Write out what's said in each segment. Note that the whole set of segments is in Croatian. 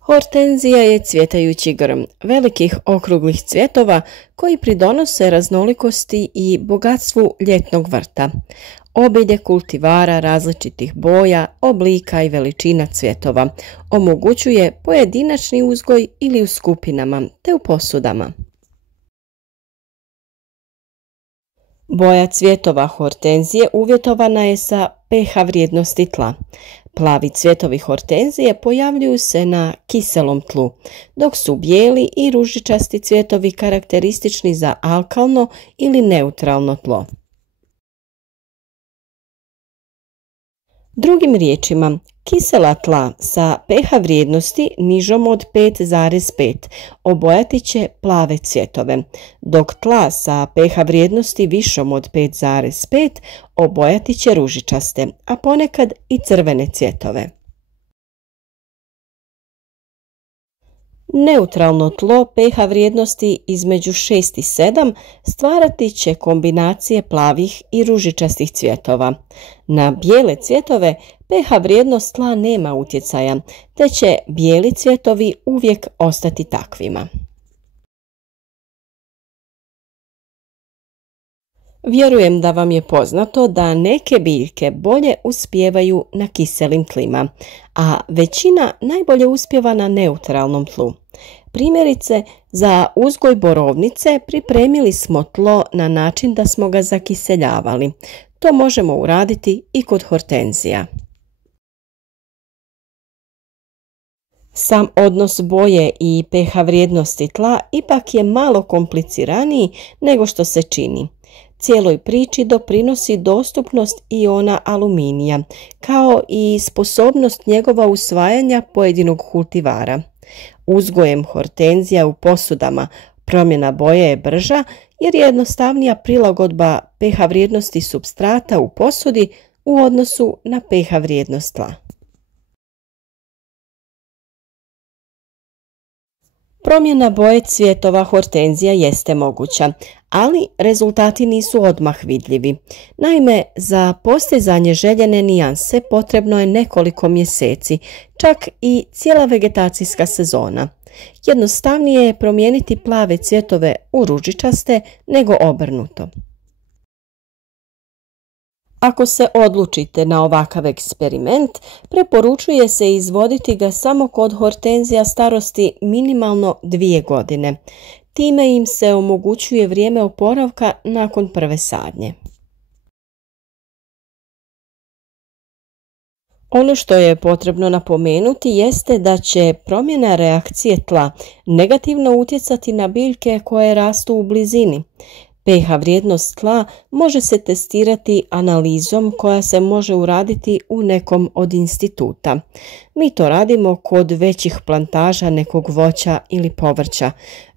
Hortenzija je cvjetajući grm, velikih okruglih cvjetova koji pridonose raznolikosti i bogatstvu ljetnog vrta. Obilje kultivara različitih boja, oblika i veličina cvjetova omogućuje pojedinačni uzgoj ili u skupinama te u posudama. Boja cvjetova hortenzije uvjetovana je sa pH vrijednosti tla. Plavi cvjetovi hortenzije pojavljuju se na kiselom tlu, dok su bijeli i ružičasti cvjetovi karakteristični za alkalno ili neutralno tlo. Drugim riječima, kisela tla sa pH vrijednosti nižom od 5,5 obojati će plave cvjetove, dok tla sa pH vrijednosti višom od 5,5 obojati će ružičaste, a ponekad i crvene cvjetove. Neutralno tlo pH vrijednosti između 6 i 7 stvarati će kombinacije plavih i ružičastih cvjetova. Na bijele cvjetove pH vrijednost tla nema utjecaja, te će bijeli cvjetovi uvijek ostati takvima. Vjerujem da vam je poznato da neke biljke bolje uspijevaju na kiselim tlima, a većina najbolje uspijeva na neutralnom tlu. Primjerice, za uzgoj borovnice pripremili smo tlo na način da smo ga zakiseljavali. To možemo uraditi i kod hortenzija. Sam odnos boje i pH vrijednosti tla ipak je malo kompliciraniji nego što se čini. Cijeloj priči doprinosi dostupnost iona aluminija, kao i sposobnost njegova usvajanja pojedinog kultivara. Uzgojem hortenzija u posudama promjena boje je brža jer je jednostavnija prilagodba pH vrijednosti supstrata u posudi u odnosu na pH vrijednost tla. Promjena boje cvjetova hortenzija jeste moguća, ali rezultati nisu odmah vidljivi. Naime, za postizanje željene nijanse potrebno je nekoliko mjeseci, čak i cijela vegetacijska sezona. Jednostavnije je promijeniti plave cvjetove u ružičaste nego obrnuto. Ako se odlučite na ovakav eksperiment, preporučuje se izvoditi ga samo kod hortenzija starosti minimalno 2 godine. Time im se omogućuje vrijeme oporavka nakon prve sadnje. Ono što je potrebno napomenuti jeste da će promjena reakcije tla negativno utjecati na biljke koje rastu u blizini. pH vrijednost tla može se testirati analizom koja se može uraditi u nekom od instituta. Mi to radimo kod većih plantaža nekog voća ili povrća.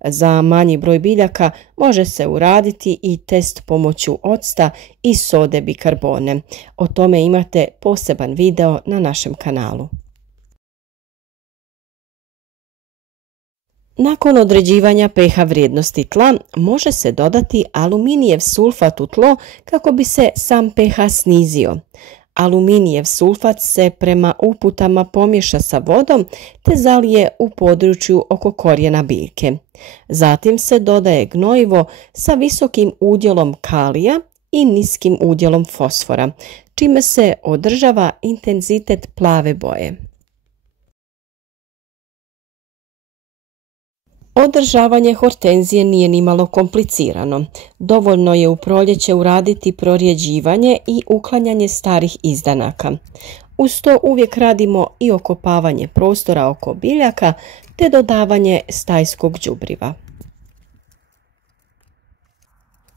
Za manji broj biljaka može se uraditi i test pomoću octa i sode bikarbone. O tome imate poseban video na našem kanalu. Nakon određivanja pH vrijednosti tla može se dodati aluminijev sulfat u tlo kako bi se sam pH snizio. Aluminijev sulfat se prema uputama pomiješa sa vodom te zalije u području oko korijena biljke. Zatim se dodaje gnojivo sa visokim udjelom kalija i niskim udjelom fosfora, čime se održava intenzitet plave boje. Održavanje hortenzije nije nimalo komplicirano. Dovoljno je u proljeće uraditi prorjeđivanje i uklanjanje starih izdanaka. Uz to uvijek radimo i okopavanje prostora oko biljaka te dodavanje stajskog đubriva.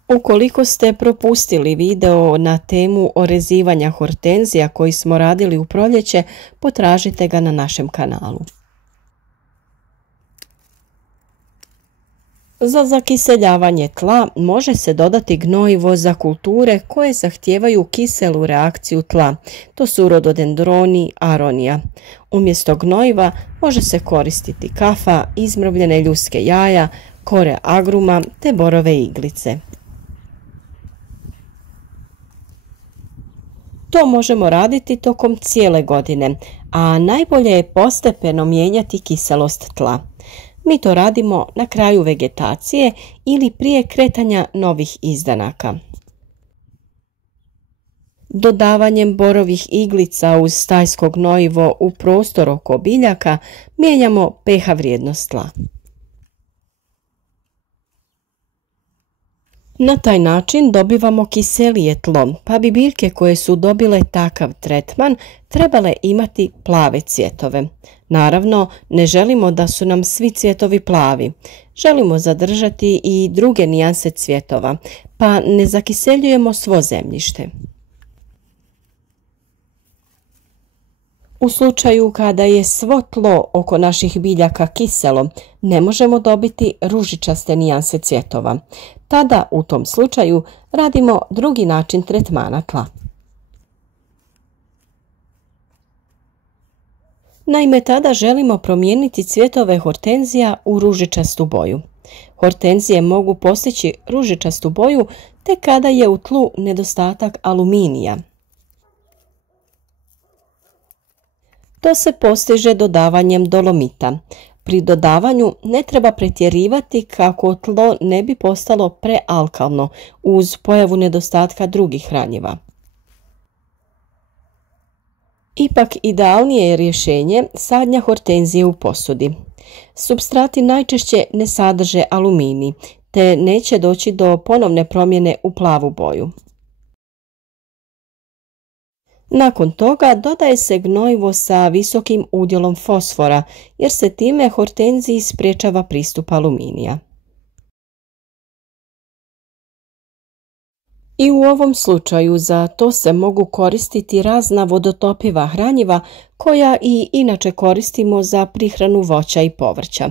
Ukoliko ste propustili video na temu orezivanja hortenzija koji smo radili u proljeće, potražite ga na našem kanalu. Za zakiseljavanje tla može se dodati gnojivo za kulture koje zahtijevaju kiselu reakciju tla. To su rododendroni, aronija. Umjesto gnojiva može se koristiti kafa, izmrvljene ljudske jaja, kore agruma te borove iglice. To možemo raditi tokom cijele godine, a najbolje je postepeno mijenjati kiselost tla. Mi to radimo na kraju vegetacije ili prije kretanja novih izdanaka. Dodavanjem borovih iglica uz stajsko gnojivo u prostor oko biljaka mijenjamo pH vrijednost tla. Na taj način dobivamo kiselije tlo, pa bi biljke koje su dobile takav tretman trebale imati plave cvjetove. Naravno, ne želimo da su nam svi cvjetovi plavi. Želimo zadržati i druge nijanse cvjetova, pa ne zakiseljujemo svo zemljište. U slučaju kada je svo tlo oko naših biljaka kiselo, ne možemo dobiti ružičaste nijanse cvjetova. Tada u tom slučaju radimo drugi način tretmana tla. Naime, tada želimo promijeniti cvjetove hortenzija u ružičastu boju. Hortenzije mogu postići ružičastu boju tek kada je u tlu nedostatak aluminija. To se postiže dodavanjem dolomita. Pri dodavanju ne treba pretjerivati kako tlo ne bi postalo prealkalno uz pojavu nedostatka drugih hranjiva. Ipak idealnije je rješenje sadnja hortenzije u posudi. Supstrati najčešće ne sadrže aluminij, te neće doći do ponovne promjene u plavu boju. Nakon toga dodaje se gnojivo sa visokim udjelom fosfora, jer se time hortenziji sprječava pristup aluminija. I u ovom slučaju za to se mogu koristiti razna vodotopiva hranjiva koja i inače koristimo za prihranu voća i povrća.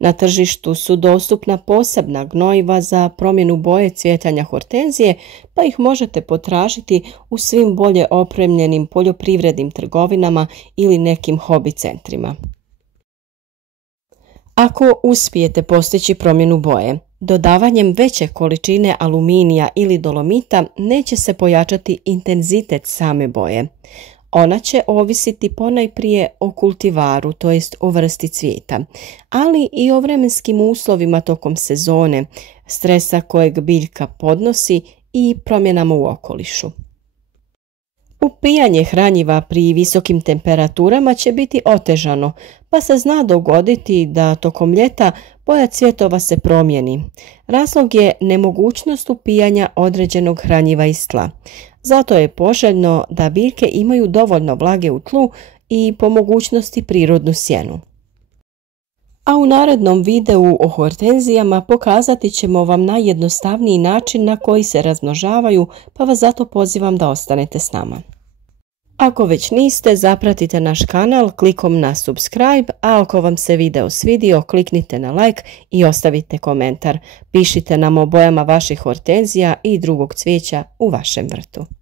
Na tržištu su dostupna posebna gnojiva za promjenu boje cvjetanja hortenzije, pa ih možete potražiti u svim bolje opremljenim poljoprivrednim trgovinama ili nekim hobi centrima. Ako uspijete postići promjenu boje, dodavanjem veće količine aluminija ili dolomita neće se pojačati intenzitet same boje. Ona će ovisiti ponajprije o kultivaru, to jest o vrsti cvijeta, ali i o vremenskim uslovima tokom sezone, stresa kojeg biljka podnosi i promjenama u okolišu. Upijanje hranjiva pri visokim temperaturama će biti otežano, pa se zna dogoditi da tokom ljeta boja cvjetova se promijeni. Razlog je nemogućnost upijanja određenog hranjiva iz tla. Zato je poželjno da biljke imaju dovoljno vlage u tlu i po mogućnosti prirodnu sjenu. A u narednom videu o hortenzijama pokazati ćemo vam najjednostavniji način na koji se razmnožavaju, pa vas zato pozivam da ostanete s nama. Ako već niste, zapratite naš kanal klikom na subscribe, a ako vam se video svidio, kliknite na like i ostavite komentar. Pišite nam o bojama vaših hortenzija i drugog cvijeća u vašem vrtu.